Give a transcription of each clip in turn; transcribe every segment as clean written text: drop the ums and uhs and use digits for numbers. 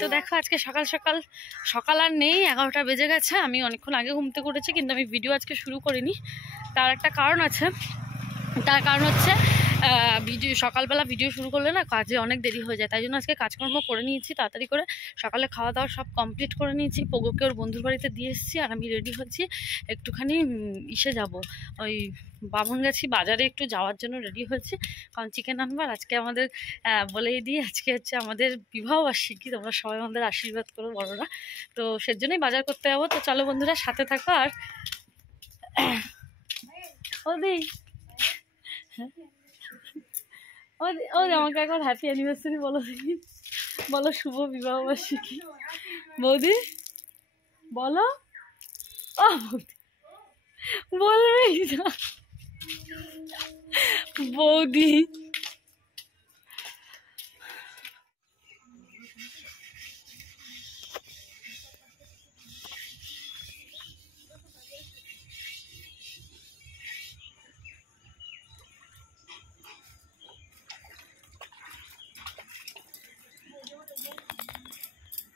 তো দেখো আজকে সকাল সকাল আর নেই, 11টা বেজে গেছে। আমি অনেকক্ষণ আগে ঘুম থেকে উঠেছি, কিন্তু আমি ভিডিও আজকে শুরু করিনি। তার একটা কারণ আছে। তার কারণ হচ্ছে সকালবেলা ভিডিও শুরু করলে না কাজে অনেক দেরি হয়ে যায়, তাই জন্য আজকে কাজকর্ম করে নিয়েছি তাড়াতাড়ি করে। সকালে খাওয়া দাওয়া সব কমপ্লিট করে নিয়েছি, পোগোকে ওর বন্ধুর বাড়িতে দিয়ে এসেছি। আর আমি রেডি হচ্ছি, একটুখানি ইসে যাব, ওই বামনগাছি বাজারে একটু যাওয়ার জন্য রেডি হয়েছি, কারণ চিকেন আনবার। আজকে আমাদের বলেই দিই, আজকে হচ্ছে আমাদের বিবাহবার্ষিকী, তোমরা সবাই আমাদের আশীর্বাদ করো বড়রা, তো সেজন্যই বাজার করতে যাবো। তো চলো বন্ধুরা সাথে থাকো। আর ওদি ও আমাকে একবার হ্যাপি অ্যানিভার্সারি বলো, বলো শুভ বিবাহবার্ষিকী। বৌদি বলো, ও বলবে বৌদি।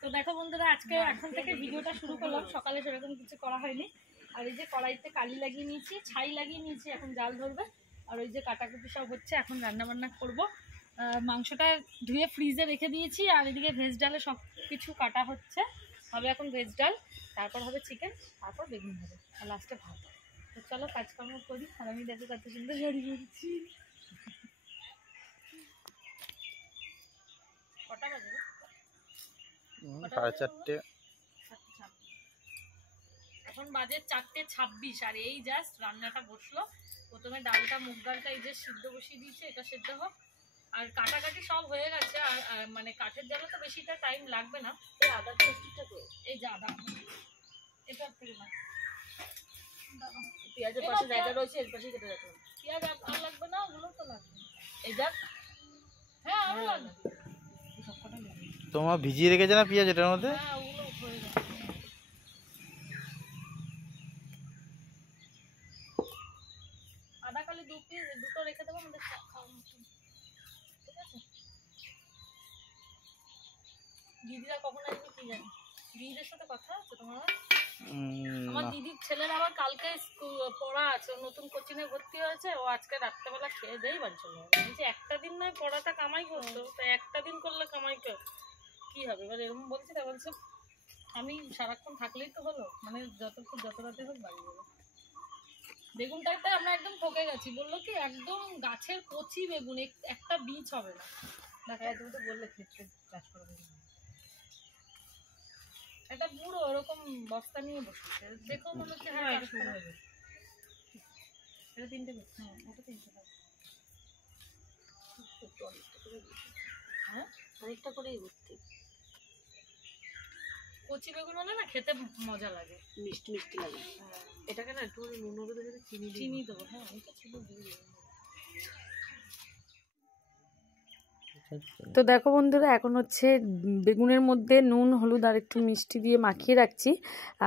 তো দেখো বন্ধুরা, আজকে এখন থেকে ভিডিওটা শুরু করলাম। সকালে সেরকম কিছু করা হয়নি। আর এই যে কড়াইতে কালি লাগিয়ে নিয়েছি, ছাই লাগিয়ে নিয়েছি, এখন জাল ধরবে। আর ওই যে কাটাকুটি সব হচ্ছে, এখন রান্না বান্না করবো। মাংসটা ধুয়ে ফ্রিজে রেখে দিয়েছি, আর এদিকে ভেজ ডালে সব কিছু কাটা হচ্ছে। হবে এখন ভেজ ডাল, তারপর হবে চিকেন, তারপর বেগুন হবে, আর লাস্টে ভাত। তো চলো কাজকর্ম করি। আর আমি দেখো কত সুন্দর শাড়ি পরেছি। কটা বাজে? 4:30। এখন বাজে 4:26। আর এই জাস্ট রান্নাটা বসলো। প্রথমে ডালটা, মুগ ডালটা এই যে সিদ্ধ বসিয়ে দিয়েছে, এটা সিদ্ধ হোক। আর কাটাকাটি সব হয়ে গেছে। আর মানে কাঠের জালে তো বেশিটা টাইম লাগবে না। এই আদা পেস্টটা তো, এই যে আদা, এটা থেকে না, পেঁয়াজের পাশে জায়গা রয়েছে, এর পাশে কেটে রাখলাম। পেঁয়াজ আর লাগবে না, ওগুলো তো লাগবে। এই দেখ, হ্যাঁ আরো লাগবে, সবকটা লাগবে। তোমার ভিজিয়ে রেখেছে না পেঁয়াজ এটার মধ্যে? হ্যাঁ ওগুলো হয়ে যাবে। আদা খালি দুটো রেখে দেবো আমাদের খাওয়ার মতো, ঠিক আছে? দিদিরা কখন আসবে কি জানি। দিদিদের সাথে কথা আছে তোমার? আমার দিদির ছেলের আবার কালকে পড়া আছে, নতুন কোচিংয়ে ভর্তি হয়েছে। ও আজকে রাত্রেবেলা খেয়ে দেই বাড়ি চলে যাবে। বলছি একটা দিন নয়, পড়াটা কামাই করতো, তো একটা দিন করলে কামাই কি হবে? এবার এরকম বলছি, তা বলছে আমি সারাক্ষণ থাকলেই তো হলো, মানে যত রাতে হোক বাড়ি যাবে। বেগুনটাতে আমরা একদম ঠকে গেছি। বললো কি একদম গাছের কচি বেগুন, একটা বীজ হবে না। দেখা তুমি তো বললে ক্ষেত্রে চাষ করবে, একটা বুড়ো ওরকম বস্তা নিয়ে বসেছে, দেখো মনে হচ্ছে হ্যাঁ শুরু হয়ে গেছে। এটা 3টে বেগুন, হ্যাঁ ওটা 3টে লাগবে। হ্যাঁ অনেকটা করেই ভর্তি। কচি বেগুন হলে না খেতে মজা লাগে, মিষ্টি মিষ্টি লাগে। এটাকে না একটু নুন হলুদ দিয়ে চিনি দেবো। হ্যাঁ আমি তো চিনি দিই। তো দেখো বন্ধুরা, এখন হচ্ছে বেগুনের মধ্যে নুন হলুদ আর একটু মিষ্টি দিয়ে মাখিয়ে রাখছি।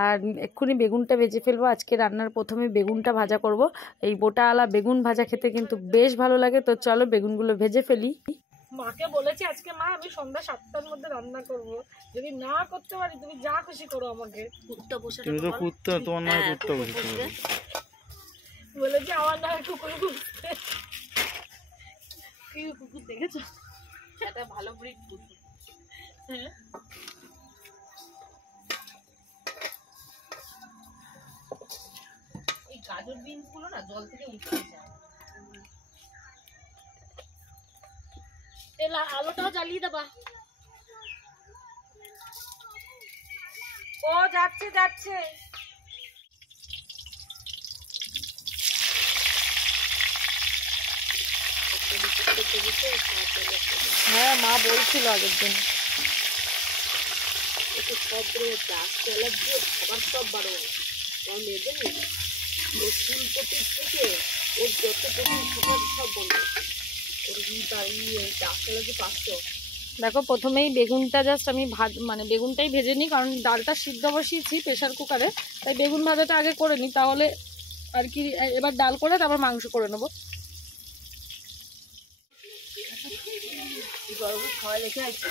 আর এক্ষুনি বেগুনটা ভেজে ফেলবো। আজকে রান্নার প্রথমে বেগুনটা ভাজা করব। এই বোটাওয়ালা বেগুন ভাজা খেতে কিন্তু বেশ ভালো লাগে। তো চলো বেগুনগুলো ভেজে ফেলি। মাকে বলেছি আজকে, মা আমি সন্ধ্যা 7টার মধ্যে রান্না করব, যদি না করতে পারি তুমি যা খুশি করো আমাকে। কুত্তা বসে, তুমি তো কুত্তা, তোমার না কুত্তা বসে বলেছি আমার না কুকুর খুঁজতে। কি কুকুর দেখেছো? এটা ভালো ব্রিড কুকুর। হ্যাঁ এই গাজর বিনস গুলো না জল থেকে উঠে যায়। এলা আলোটাও জ্বালিয়ে দেবা। ও যাচ্ছে যাচ্ছে। হ্যাঁ মা বলছিল আগের দিন। সব গাছপালা দিয়ে খাবার সব বাড়ানো, কারণ এদের ওর ফুলকপি থেকে ওর যত প্রোটিন খাবার সব বন্ধ। ওর গাছপালা যে পাচ্ছ। দেখো প্রথমেই বেগুনটা জাস্ট আমি মানে বেগুনটাই ভেজে নিই, কারণ ডালটা সিদ্ধ বসিয়েছি প্রেশার কুকারে, তাই বেগুন ভাজাটা আগে করে নিই, তাহলে আর কি এবার ডাল করে তারপর মাংস করে নেবো। গরম খাওয়া রেখে আছে।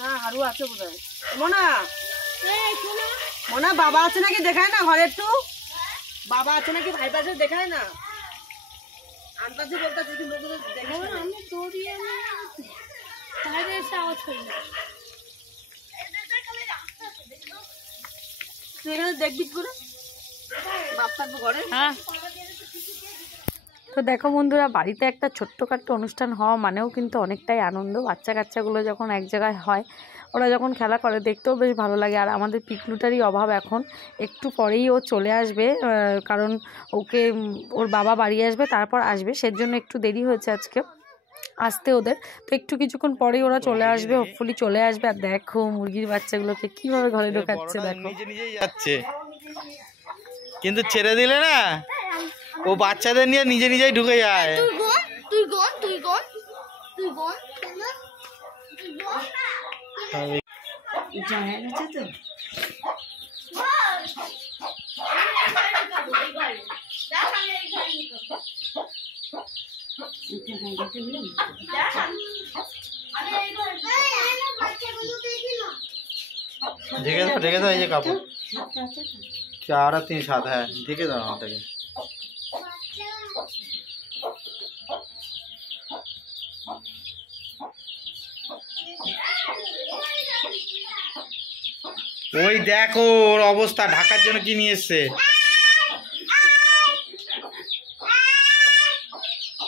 না হারু আছে বোধহয়। মোনা মোনা বাবা আছে নাকি দেখায় না ঘরে একটু, বাবা আছে নাকি ভাই পাশে দেখায় না, আন্দাজে বলতেছি কিন্তু দেখো না। আমি তোরই বাইরে এসে আওয়াজ করি না, তুই এখানে দেখবি করে বাপ থাকবো ঘরে। হ্যাঁ। তো দেখো বন্ধুরা, বাড়িতে একটা ছোট্টখাট্ট অনুষ্ঠান হওয়া মানেও কিন্তু অনেকটাই আনন্দ। বাচ্চা কাচ্চাগুলো যখন এক জায়গায় হয়, ওরা যখন খেলা করে দেখতেও বেশ ভালো লাগে। আর আমাদের পিকলুটারই অভাব এখন, একটু পরেই ও চলে আসবে, কারণ ওকে ওর বাবা বাড়ি আসবে তারপর আসবে, সেজন্য একটু দেরি হয়েছে আজকে আসতে ওদের। তো একটু কিছুক্ষণ পরেই ওরা চলে আসবে, হোপফুলি চলে আসবে। আর দেখো মুরগির বাচ্চাগুলোকে কিভাবে ঘরে ঢোকাচ্ছে, দেখো নিজে নিজেই যাচ্ছে, কিন্তু ছেড়ে দিলে না ও বাচ্চাদের নিয়ে নিজে নিজেই ঢুকে যায়। ঢেকে দাও এই যে কাপড় 4 আর 3 7, হ্যাঁ ঢেকে দাও আমাকে। ওই দেখো ওর অবস্থা, ঢাকার জন্য কি নিয়ে এসছে।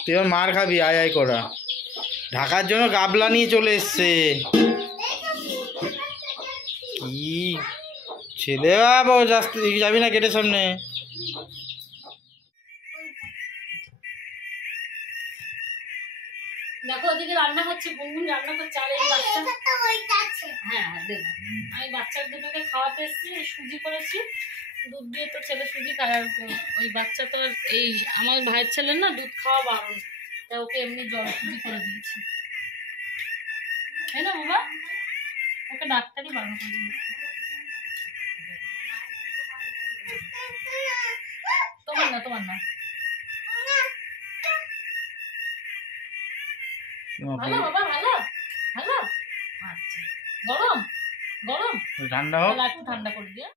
তুই ওর মার খাবি, আয় আয় করা, ঢাকার জন্য গাবলা নিয়ে চলে এসছে। কি ছেলে বাবা, যাবি না গেটের সামনে। দেখো ওদিকে রান্না হচ্ছে, গুনগুন রান্না করছে। আর এই বাচ্চা, হ্যাঁ দেবো, আমি বাচ্চা দুটোকে খাওয়াতে এসেছি, সুজি করেছি দুধ দিয়ে। তো ছেলে সুজি খায়, আর ওই বাচ্চা তো এই আমার ভাইয়ের ছেলে না দুধ খাওয়া বারণ, তাই ওকে এমনি জল সুজি করে দিয়েছি, তাই না বাবা? ওকে ডাক্তারই বারণ করে দিয়েছে। তোমার না, তোমার না, ভালো বাবা, ভালো ভালো। আচ্ছা, গরম গরম, ঠান্ডা হোক, একটু ঠান্ডা করে দিয়ে।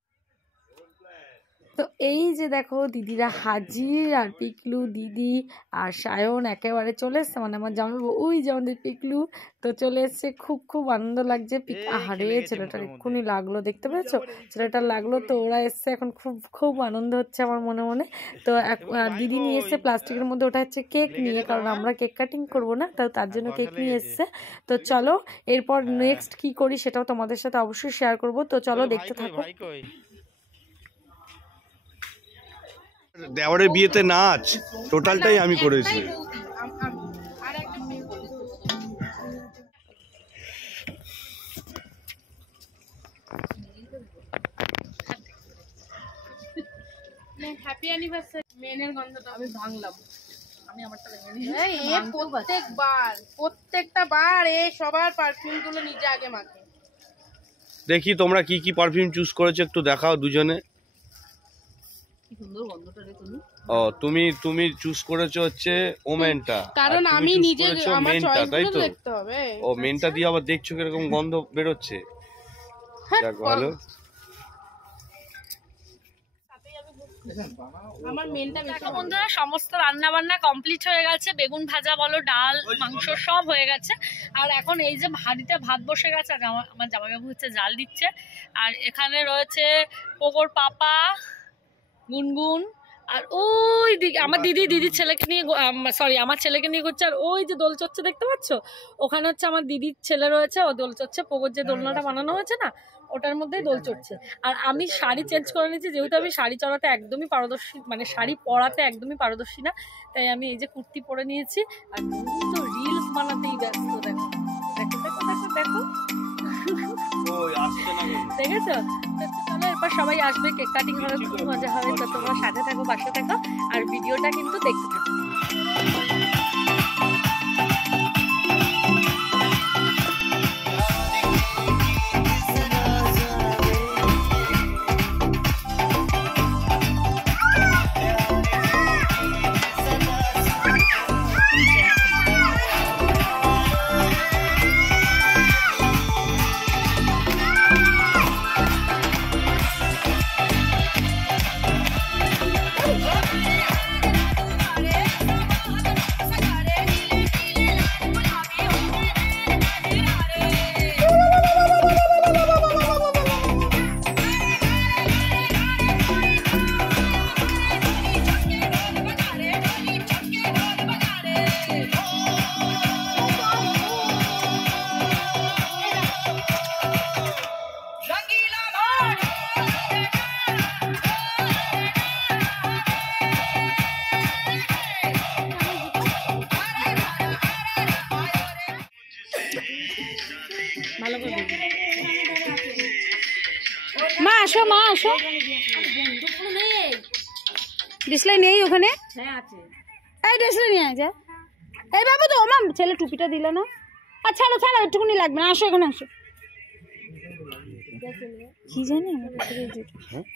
তো এই যে দেখো দিদিরা হাজির, আর পিকলু দিদি আর সায়ন একেবারে চলে এসছে, মানে আমার জামাইবাবু ওই যে আমাদের পিকলু তো চলে এসছে। খুব খুব আনন্দ লাগছে। আহারে ছেলেটার এক্ষুনি লাগলো, দেখতে পেয়েছো ছেলেটার লাগলো, তো ওরা এসছে এখন, খুব খুব আনন্দ হচ্ছে আমার মনে মনে। তো দিদি নিয়ে এসছে প্লাস্টিকের মধ্যে, ওটা হচ্ছে কেক নিয়ে, কারণ আমরা কেক কাটিং করবো না, তো তার জন্য কেক নিয়ে এসছে। তো চলো এরপর নেক্সট কি করি সেটাও তোমাদের সাথে অবশ্যই শেয়ার করবো, তো চলো দেখতে থাকো। দেওয়ারের বিয়েতে নাচ টোটালটাই আমি করেছি। Happy anniversary. মেনের গন্ধটা আমি ভাঙলাম, আমি আমারটা ভেঙে নিই। প্রত্যেকটা বার এ সবার পারফিউম গুলো নিজে আগে মাখে। দেখি তোমরা কি কি পারফিউম চুজ করেছো, একটু দেখাও দুজনে। ও তুমি চুজ করেছো হচ্ছে ওমেনটা, কারণ আমি নিজে আমার চয়েস গুলো দেখতে হবে। ও মেনটা দিয়ে আবার দেখছো কিরকম গন্ধ বেরোচ্ছে, দেখো ভালো। আমার মেনটা বেশি। বন্ধুরা সমস্ত রান্না বান্না কমপ্লিট হয়ে গেছে, বেগুন ভাজা বলো, ডাল মাংস সব হয়ে গেছে। আর এখন এই যে হাঁড়িতে ভাত বসে গেছে, আর আমার জামাইবাবু হচ্ছে জাল দিচ্ছে। আর এখানে রয়েছে পোগোর পাপা, গুনগুন, আর ওই দিকে আমার দিদির ছেলেকে নিয়ে, সরি আমার ছেলেকে নিয়ে ঘুরছে। আর ওই যে দোল চড়ছে দেখতে পাচ্ছ, ওখানে হচ্ছে আমার দিদির ছেলে রয়েছে, ও দোল চড়ছে। পোগোর যে দোলনাটা বানানো হয়েছে না, ওটার মধ্যেই দোল চড়ছে। আর আমি শাড়ি চেঞ্জ করে নিয়েছি, যেহেতু আমি শাড়ি চড়াতে একদমই পারদর্শী, মানে শাড়ি পরাতে একদমই পারদর্শী না, তাই আমি এই যে কুর্তি পরে নিয়েছি। আর গুনগুন তো রিলস বানাতেই ব্যস্ত, দেখো দেখো দেখো দেখো দেখো, দেখেছো? চলো এরপর সবাই আসবে, কেক কাটিং হবে, খুব মজা হবে। তো তোমরা সাথে থাকো, পাশে থাকো, আর ভিডিওটা কিন্তু দেখতে থাকো। মা আসো, মা আসো। ডিসলাই নেই ওখানে? এই ডিসলাই নিয়ে আয় যা। এই বাবু তো মা ছেলে টুপিটা দিলে না। আর ছাড়ো ছাড়ো, একটুকুনি লাগবে না, আসো এখানে আসো। কি জানি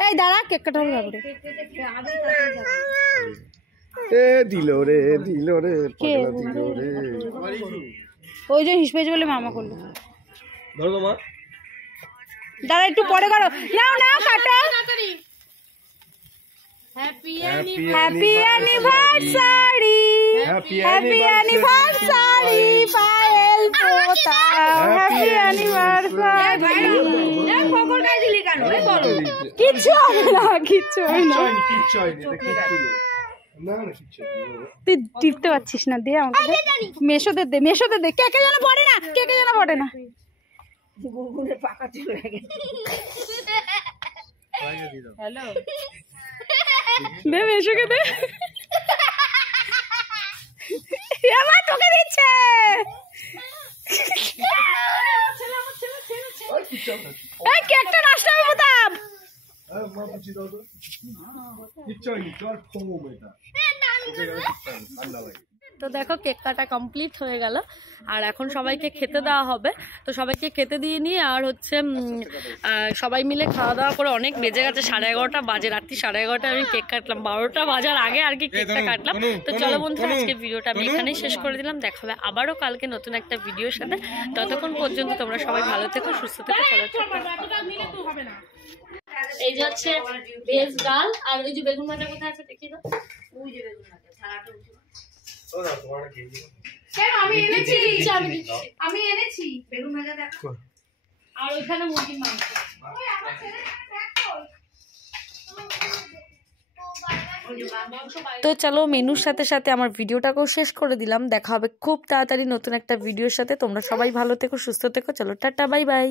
এই দাঁড়া, কেক কাটাবো তারপরে। দিল রে দিল রে দিল রে। ওই যে হিসপেজ বলে মামা করলো। ধরো তো মা। দাঁড়া একটু পরে করো। নাও নাও কাটো। Happy happy anniversary, happy anniversary Payel পোতা, হ্যাপি অ্যানিভার্সারি। খবর গাই দিলি কেন? এই বলো। কিচ্ছু হবে না, কিচ্ছু হবে না। তুই টিপতে পারছিস না, দে আমাকে দে। মেশোতে দে, মেশোতে দে। কেকে যেন পড়ে না, কেকে যেন পড়ে না। গুগুলের পাকা চলে গেছে। হ্যালো, দে মেশোকে দে। এমা তোকে দিচ্ছে। এই কেকটা নষ্ট হবে মুতাব। তো দেখো কেক কাটা কমপ্লিট হয়ে গেল, আর এখন সবাইকে খেতে দেওয়া হবে। তো সবাইকে খেতে দিয়ে নিয়ে আর হচ্ছে সবাই মিলে খাওয়া দাওয়া করে অনেক বেজে গেছে, 11:30 বাজে, রাত্রি 11:30 আমি কেক কাটলাম, 12টা বাজার আগে আর কি কেকটা কাটলাম। তো চলো বন্ধুরা, আজকে ভিডিওটা আমি এখানেই শেষ করে দিলাম। দেখা হবে আবারও কালকে নতুন একটা ভিডিওর সাথে। ততক্ষণ পর্যন্ত তোমরা সবাই ভালো থেকো, সুস্থ থেকো। এই যে হচ্ছে ভেজ ডাল, আর ওই যে বেগুন ভাজা কোথায় আছে দেখি তো। ওই যে বেগুন ভাজা, থালাটা উঠে। আমি এনেছি, আমি এনেছি বেগুন ভাজা দেখো। আর ওইখানে মুরগির মাংস। তো চলো মেনুর সাথে সাথে আমার ভিডিওটাকেও শেষ করে দিলাম। দেখা হবে খুব তাড়াতাড়ি নতুন একটা ভিডিওর সাথে। তোমরা সবাই ভালো থেকো, সুস্থ থেকো। চলো টাটা, বাই বাই।